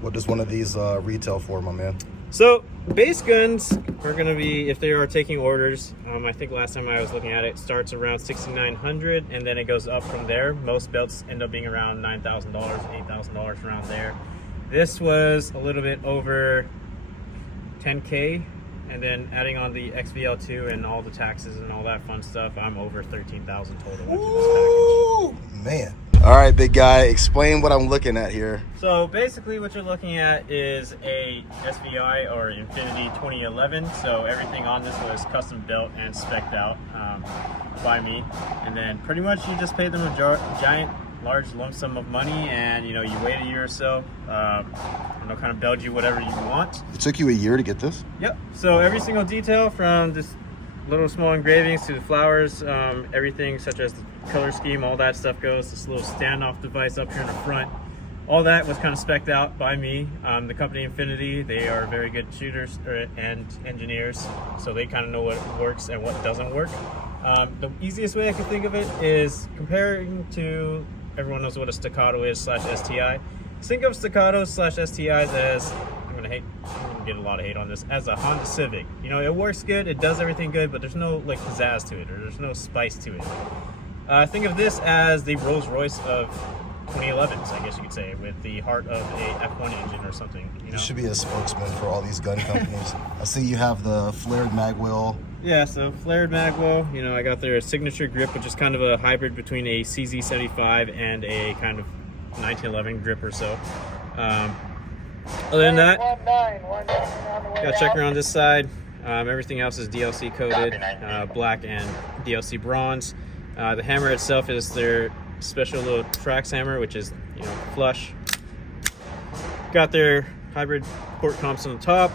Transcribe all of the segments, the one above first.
What does one of these retail for, my man? So base guns are going to be, if they are taking orders, I think last time I was looking at it, starts around $6,900 and then it goes up from there. Most belts end up being around $9,000, $8,000 around there. This was a little bit over 10K, and then adding on the XVL2 and all the taxes and all that fun stuff, I'm over 13,000 total into this package. Man. All right, big guy, explain what I'm looking at here. So basically what you're looking at is a SVI or Infinity 2011. So everything on this was custom built and spec'd out by me. And then pretty much you just pay them a large lump sum of money, and you wait a year or so. They'll kind of build you whatever you want. It took you a year to get this? Yep. So every single detail, from this little small engravings to the flowers, everything such as the color scheme, all that stuff goes. This little standoff device up here in the front, all that was kind of spec'd out by me. The company Infinity, they are very good shooters and engineers, so they kind of know what works and what doesn't work. The easiest way I can think of it is comparing to, everyone knows what a staccato is /STI. Think of staccatos /STIs as, I'm gonna get a lot of hate on this, as a Honda Civic. It works good, it does everything good, but there's no pizzazz to it, or there's no spice to it. Think of this as the Rolls Royce of 2011s, I guess you could say, with the heart of a F1 engine or something. You should be a spokesman for all these gun companies. I see you have the flared mag wheel. Yeah, so flared mag wheel. I got their signature grip, which is kind of a hybrid between a CZ75 and a kind of 1911 grip or so. Other than that, got check around this side. Everything else is DLC coated, black and DLC bronze. The hammer itself is their special little Trax hammer, which is flush. Got their hybrid port comps on the top.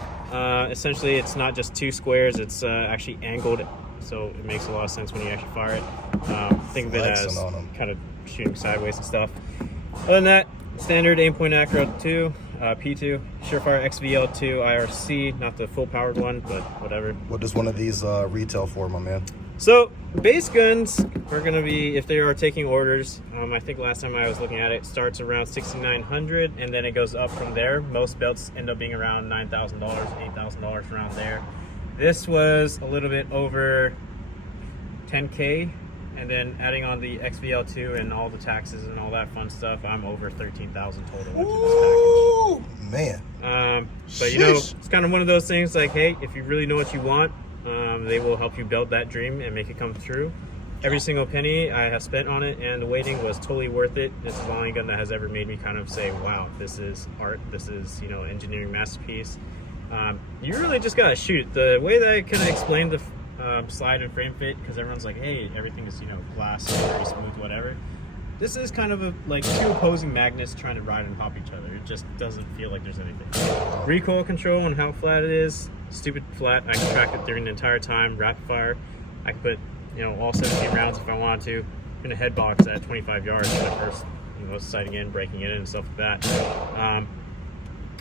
Essentially, it's not just two squares; it's actually angled, so it makes a lot of sense when you actually fire it. Think of it as kind of shooting sideways and stuff. Other than that, standard aim-point accurate 2, P2, Surefire XVL2 IRC, not the full-powered one, but whatever. What does one of these retail for, my man? So base guns are going to be, if they are taking orders, I think last time I was looking at it, starts around $6,900 and then it goes up from there. Most belts end up being around $9,000, $8,000 around there. This was a little bit over 10K, and then adding on the XVL2 and all the taxes and all that fun stuff, I'm over 13,000 total into this package. Man. But it's kind of one of those things like, hey, if you really know what you want, they will help you build that dream and make it come true. Every single penny I have spent on it, and the waiting was totally worth it. This is the only gun that has ever made me kind of say, wow, this is art, this is engineering masterpiece. You really just gotta shoot. The way that I kind of explained the slide and frame fit, because everyone's like, hey, everything is glass, very smooth, whatever. This is kind of like two opposing magnets trying to ride and pop each other. It just doesn't feel like there's anything. Recoil control and how flat it is, stupid flat. I can track it during the entire time, rapid fire. I can put all 17 rounds if I wanted to in a head box at 25 yards for the first sighting in, breaking it in, and stuff like that.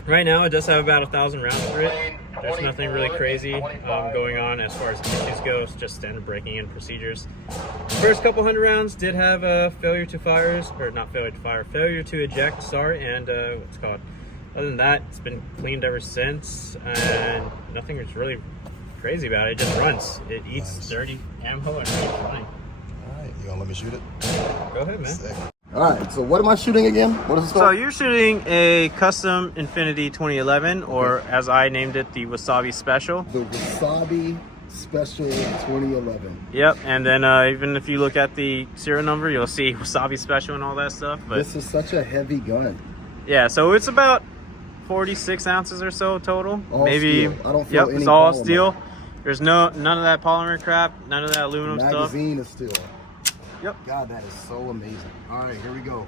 Right now it does have about 1,000 rounds for it. There's nothing really crazy going on as far as issues go. It's just standard breaking in procedures. The first couple hundred rounds did have failure to eject, and what's it called? Other than that, it's been cleaned ever since, and nothing is really crazy about it. It just runs. It eats dirty ammo and it's running. All right, you gonna let me shoot it? Go ahead, man. Sick. All right, so what am I shooting again? What is it? So you're shooting a custom Infinity 2011, or as I named it, the Wasabi Special. The Wasabi Special 2011. Yep, and then even if you look at the serial number, you'll see Wasabi Special and all that stuff. But this is such a heavy gun. Yeah, so it's about 46 ounces or so total. All maybe. Steel. I don't feel any it's all polymer. steel. There's none of that polymer crap, none of that aluminum stuff. Magazine is steel. Yep. God, that is so amazing. All right, here we go.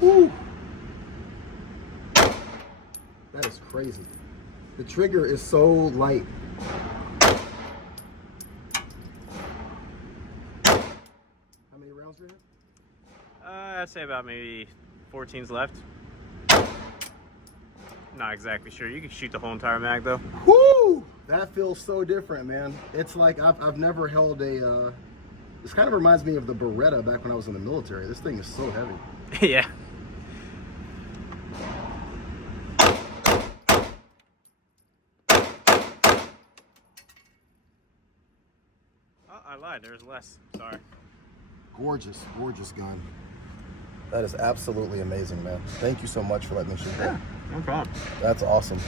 Woo! That is crazy. The trigger is so light. How many rounds are in it? I'd say about maybe 14's left. Not exactly sure. You can shoot the whole entire mag though. Woo! That feels so different, man. It's like I've never held a. This kind of reminds me of the Beretta back when I was in the military. This thing is so heavy. Yeah. lied. There's less. Sorry. Gorgeous, gorgeous gun. That is absolutely amazing, man. Thank you so much for letting me shoot that. No problem. That's awesome.